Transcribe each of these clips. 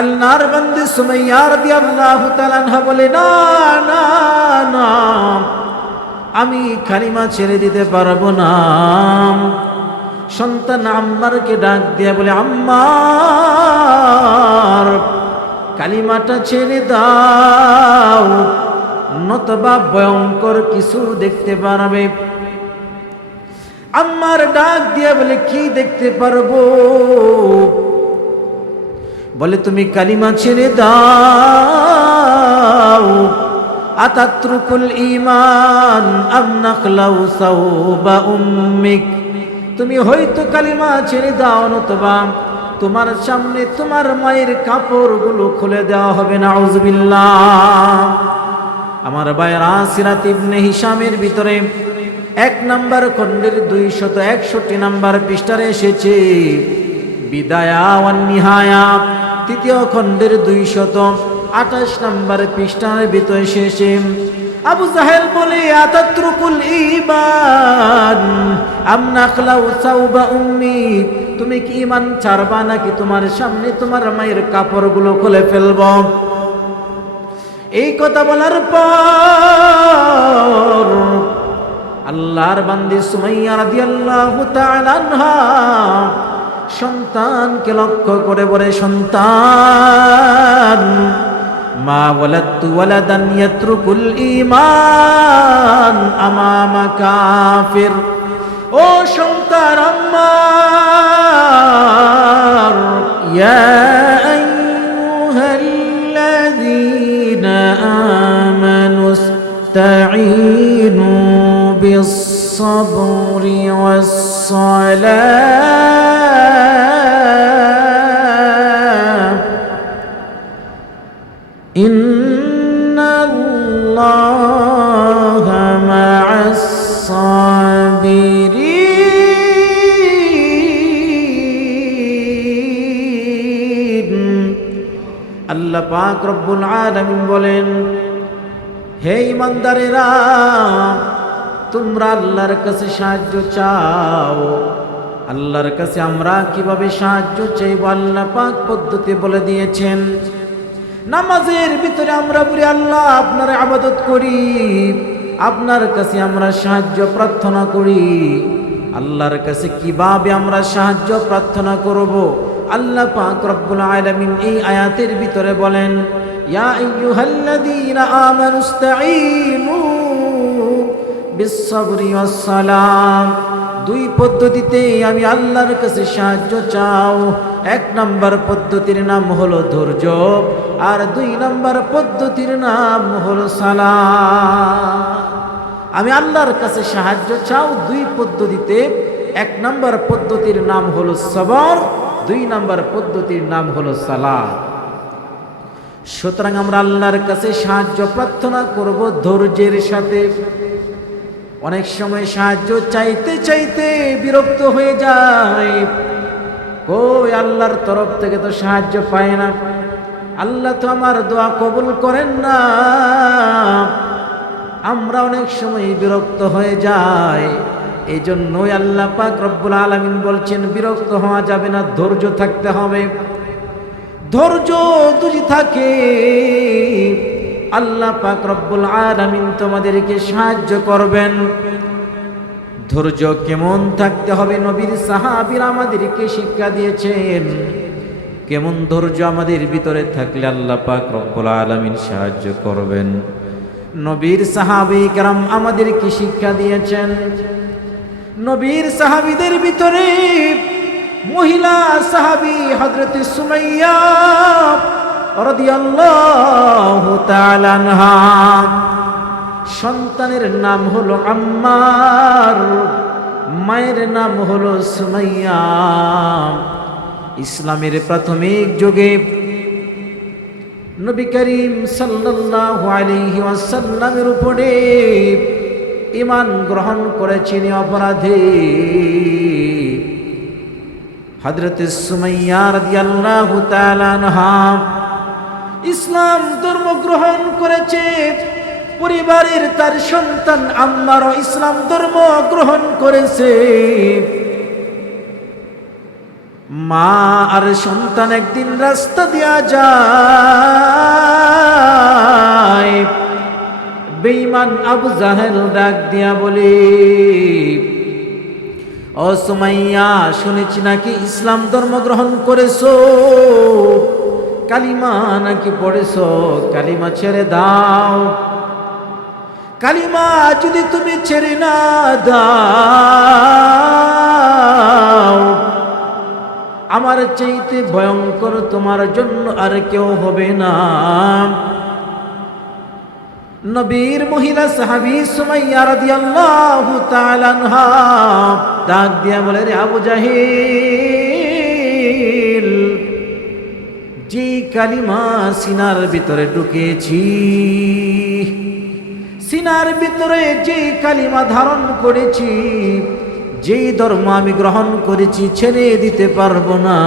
আল্লাহর বান্দি সুমাইয়া রাদিয়াল্লাহু তাআলা বলে, না না না, আমি কালিমা ছেড়ে দিতে পারব না। সন্তান আম্মারকে ডাক দিয়া বলে, আম্মার, কালিমাটা ছেড়ে দাও, নতবা ভয়ঙ্কর কিছু দেখতে পারবে। আম্মার ডাক দিয়া বলে, কি দেখতে পারব? বলে, তুমি কালিমা ছেড়ে দাও। আতাত্রুকুল ইমান আম নাখলাউ সাউবা উম্মিক। তুমি হয়তো কালিমা ছেড়ে দাও, নতবা তোমার সামনে তোমার মায়ের কাপড়গুলো খুলে দেওয়া হবে না আউজবিল্লাহ আমার ভাইয়ের আসিরাত ইবনে হিসামের ভিতরে এক নাম্বার খণ্ডের দুইশত একষট্টি নাম্বার পৃষ্ঠারে এসেছে, বিদায়া নিহায়া। তৃতীয় খণ্ডের দুইশত আঠাশ নাম্বার পৃষ্ঠার ভিতরে এসেছে আবু জাহেল বলে, আতাত্রুকুল ইমান আমনা খলাউ সাউবা উম্মি, তুমি কি ইমান ছাড়বা নাকি তোমার সামনে তোমার মায়ের কাপড়গুলো খুলে ফেলব? এই কথা বলার পর আল্লাহর বান্দি সুমাইয়া রাদিয়াল্লাহু তাআলা আনহা সন্তানকে লক্ষ্য করে বলে, সন্তান, মা ওয়ালাদতু ওয়ালাদান ইয়াত্রুকুল ঈমান আমামা কাফির। ও সন্তান আম্মার, ইয়া আইয়ুহাল্লাযীনা আমানু ইসতাঈনু বিস-সাবরি ওয়াস-সালাহ إن الله مع الصابرين আল্লাহ পাক রব্বুল আলামিন বলেন হে ইমানদারেরা তোমরা আল্লাহর কাছে সাহায্য চাও। আল্লাহর কাছে আমরা কীভাবে সাহায্য চাইব? আল্লাহ পাক পদ্ধতি বলে দিয়েছেন। নামাজের ভিতরে আমরা বলি, আল্লাহ, আপনার আবাদত করি। আপনার কাছে আমরা সাহায্য প্রার্থনা করি। আল্লাহর কাছে কীভাবে আমরা সাহায্য প্রার্থনা করব? আল্লাহ পাক রব্বুল আলামিন এই আয়াতের ভিতরে বলেন, ইয়া আইয়ুহাল্লাযীনা আমানুস্তাঈনু ওয়াস-সালাম দুই পদ্ধতিতে আমি আল্লাহর কাছে সাহায্য চাও। এক নম্বর পদ্ধতির নাম হলো ধৈর্য আর দুই নম্বর পদ্ধতির নাম হলো সালাম। আমি আল্লাহর কাছে সাহায্য চাও দুই পদ্ধতিতে। এক নম্বর পদ্ধতির নাম হলো সবর, দুই নম্বর পদ্ধতির নাম হলো সালাম। সুতরাং আমরা আল্লাহর কাছে সাহায্য প্রার্থনা করব ধৈর্যের সাথে। অনেক সময় সাহায্য চাইতে চাইতে বিরক্ত হয়ে যায়। কই আল্লাহর তরফ থেকে তো সাহায্য পায় না। আল্লাহ তো আমার দোয়া কবুল করেন না। আমরা অনেক সময় বিরক্ত হয়ে যাই। এই জন্যই আল্লাহ পাক রব্বুল আলমিন বলছেন, বিরক্ত হওয়া যাবে না, ধৈর্য থাকতে হবে। ধৈর্য যদি থাকে আল্লাহ পাক রব্বুল আলামিন তোমাদেরকে সাহায্য করবেন। ধৈর্য কেমন থাকতে হবে নবীর সাহাবির আমাদেরকে শিক্ষা দিয়েছেন। কেমন ধৈর্য আমাদের ভিতরে থাকলে আল্লাহ পাক রব্বুল আলামিন সাহায্য করবেন। নবীর সাহাবি আমাদের আমাদেরকে শিক্ষা দিয়েছেন। নবীর সাহাবিদের ভিতরে মহিলা সাহাবি হজরত সুমাইয়া সন্তানের নাম হলো আম্মার, মায়ের নাম হলো সুমাইয়া। ইসলামের প্রাথমিক যুগে নবী করিম সাল্লাল্লাহু আলাইহি ওয়াসাল্লামের উপরে ঈমান গ্রহণ করেছেন অপরাধী। হযরত সুমাইয়া রাদিয়াল্লাহু তাআলা আনহা ইসলাম ধর্ম গ্রহণ করেছে। পরিবারের তার সন্তান আম্মারও ইসলাম ধর্ম গ্রহণ করেছে। মা আর সন্তান একদিন রাস্তা দিয়া যায়। বেঈমান আবু জাহেল ডাক দিয়া বলে, ও সুমাইয়া, শুনেছি নাকি ইসলাম ধর্ম গ্রহণ করেছ? কালিমা নাকি পড়েছো? কালিমা ছেড়ে দাও। কালিমা যদি তুমি ছেড়ে না দাও, আমার চাইতে ভয়ঙ্কর তোমার জন্য আর কেউ হবে না। নবীর মহিলা সাহাবি সুমাইয়া রাদিয়াল্লাহু তাআলা ডাক দিয়া বলে, রে আবু জাহিল যে কালিমা সিনার ভিতরে ঢুকেছি, সিনার ভিতরে যে কালিমা ধারণ করেছি, যেই ধর্ম আমি গ্রহণ করেছি ছেড়ে দিতে পারব না।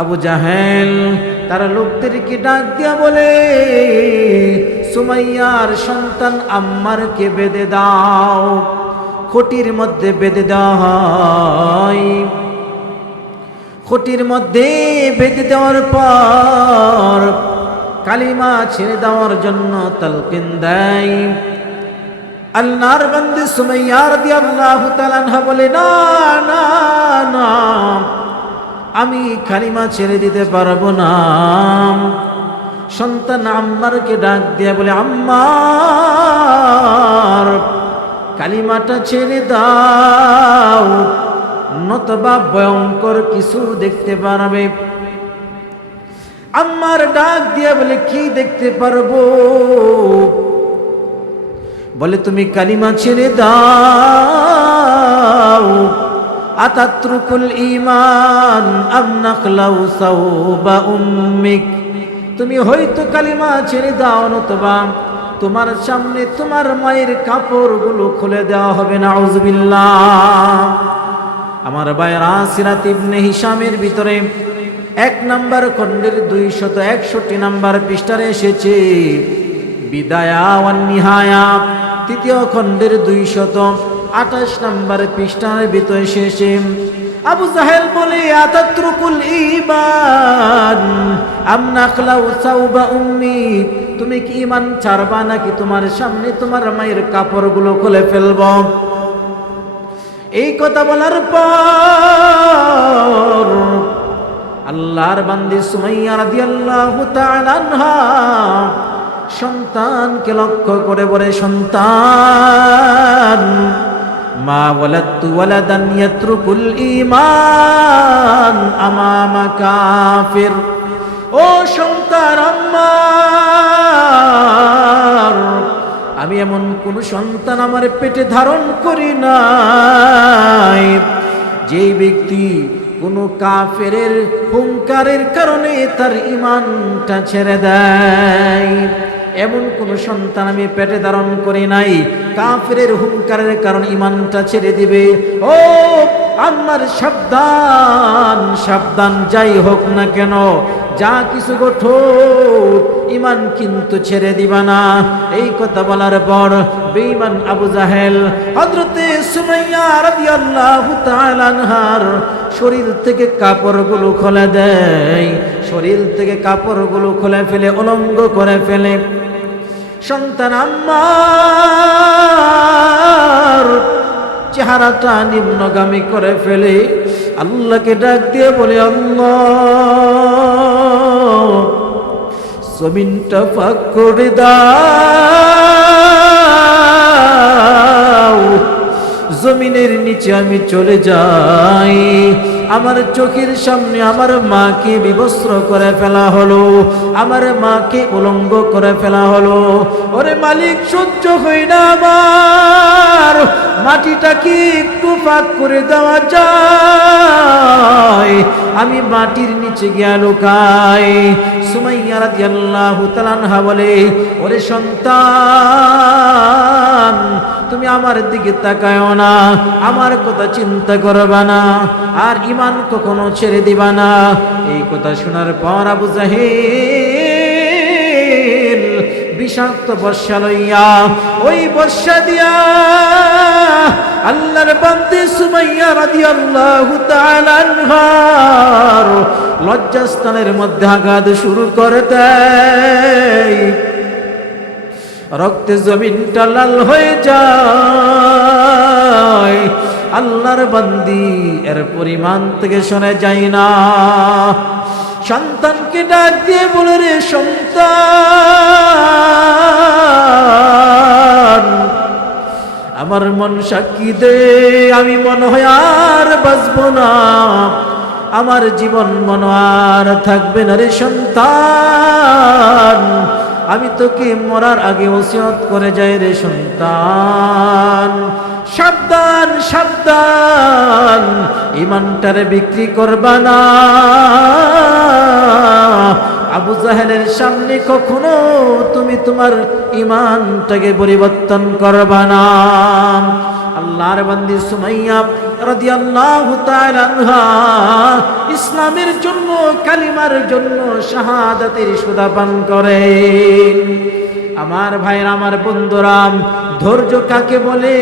আবু জাহেল তারা লোকদেরকে ডাক দিয়া বলে, সুমাইয়ার সন্তান আম্মারকে বেঁধে দাও, খটির মধ্যে বেঁধে দেওয়া হয় খুঁটির মধ্যে বেঁধে দেওয়ার পর কালিমা ছেড়ে দেওয়ার জন্য তালকিন দেয়। আল্লাহর বন্দে সুমাইয়ার দিয়ে আল্লাহ তালানহা বলে, না না না, আমি কালিমা ছেড়ে দিতে পারব না। সন্তান আম্মারকে ডাক দিয়া বলে, আম্মার, কালিমাটা ছেড়ে দাও। নতবা ভয়ঙ্কর কিছু দেখতে পারবে। আমার ডাক দিয়ে বলে, কি দেখতে পারব? বলে, তুমি কালিমা ছেড়ে দাও। আতাত্রুকুল ইমান আমনাকলাউ সাউবা উম্মিক। তুমি হয়তো কালিমা ছেড়ে দাও, নতবা তোমার সামনে তোমার মায়ের কাপড়গুলো খুলে দেওয়া হবে না আউজবিল্লাহ আমার বায়রা সিরাত ইবনে হিসামের ভিতরে এক নাম্বার খণ্ডের দুইশত একষট্টি নাম্বার পৃষ্ঠারে এসেছে, বিদায়া নিহায়া। তৃতীয় খণ্ডের দুইশত আঠাশ নাম্বার পৃষ্ঠার ভিতরে শেষে আবু জাহেল বলে, আতাত্রুকুল ইমান আমনা খলাউ সাউবা উম্মি, তুমি কি ইমান ছাড়বা নাকি তোমার সামনে তোমার মায়ের কাপড়গুলো খুলে ফেলব? এই কথা বলার পর আল্লাহর বান্দি সুমাইয়া রাদিয়াল্লাহু তাআলা আনহা সন্তানকে লক্ষ্য করে বলে, সন্তান, মা ওয়ালাদতু ওয়ালাদান ইয়াত্রুকুল ঈমান আমামা কাফির। ও সন্তান আমার আমি এমন কোন সন্তান আমার পেটে ধারণ করি নাই। যেই ব্যক্তি কোনো কাফেরের হুঙ্কারের কারণে তার ইমানটা ছেড়ে দেয়, এমন কোন সন্তান আমি পেটে ধারণ করি নাই। কাফের হুঙ্কারের কারণ ইমানটা ছেড়ে দিবে। ও আমার সাবধান সাবধান যাই হোক না কেন যা কিছু গঠো ইমান কিন্তু ছেড়ে দিবা না। এই কথা বলার পর বেঈমান আবু জাহেল হযরতে সুমাইয়া শরীর থেকে কাপড়গুলো খুলে দেয়। শরীর থেকে কাপড়গুলো খুলে ফেলে, উলঙ্গ করে ফেলে। সন্তান আম্মার চেহারাটা নিম্নগামী করে ফেলে। আল্লাহকে ডাক দিয়ে বলে, আল্লাহ জমিনটা ফাঁক করে দাও। জমিনের নিচে আমি চলে যাই। আমার চোখের সামনে আমার মাকে বিবস্ত্র করে ফেলা হলো, আমার মাকে উলঙ্গ করে ফেলা হলো। ওরে মালিক, সহ্য হই না আমার। মাটিটা কি একটু ফাঁক করে দেওয়া যায়। আমি মাটির নিচে গিয়া লুকাই। সুমাইয়া রাদিয়াল্লাহু তাআলা বলে, ওরে সন্তান, তুমি আমার দিকে তাকায়ও না, আমার কথা চিন্তা করবা না। আর ইমান কখনো ছেড়ে দিবা না। এই কথা শোনার পর আবু জাহেল বিষাক্ত বর্ষা লইয়া ওই বর্ষা দিয়া আল্লাহর বান্দি সুমাইয়া রাদিয়াল্লাহু তাআলা আনহার লজ্জাস্থানের মধ্যে আঘাত শুরু করে রক্তে জমিনটা লাল হয়ে যায়। আল্লাহর বান্দি, এর পরিমাণ থেকে শোনা যায় না। সন্তানকে ডাক দিয়ে বলে রে সন্তান, আমার মন সাক্ষী দে, আমি মনে হয় আর বাঁচব না। আমার জীবন মন আর থাকবে না রে সন্তান, আমি তোকে মরার আগে ওসিয়ত করে যাই রে সন্তান। সাবধান সাবধান, ইমানটারে বিক্রি করবা না। আবু জাহেলের সামনে কখনো তুমি তোমার ইমানটাকে পরিবর্তন করবা না। আল্লাহর বান্দি সুমাইয়া রাদিয়াল্লাহু তাআলা ইসলামের জন্য, কালিমার জন্য, শাহাদাতের সুদা পান করে আমার ভাইয়ের, আমার বন্ধুরাম ধৈর্য কাকে বলে?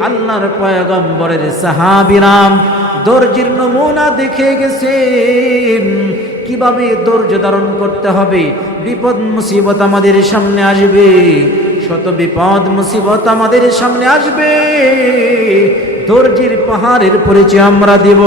আল্লাহর পয়গম্বরের সাহাবিরাম ধৈর্যের নমুনা দেখে গেছেন। কীভাবে ধৈর্য ধারণ করতে হবে? বিপদ, মুসিবত আমাদের সামনে আসবে। শত বিপদ, মুসিবত আমাদের সামনে আসবে। ধৈর্যের পাহাড়ের পরিচয় আমরা দেব।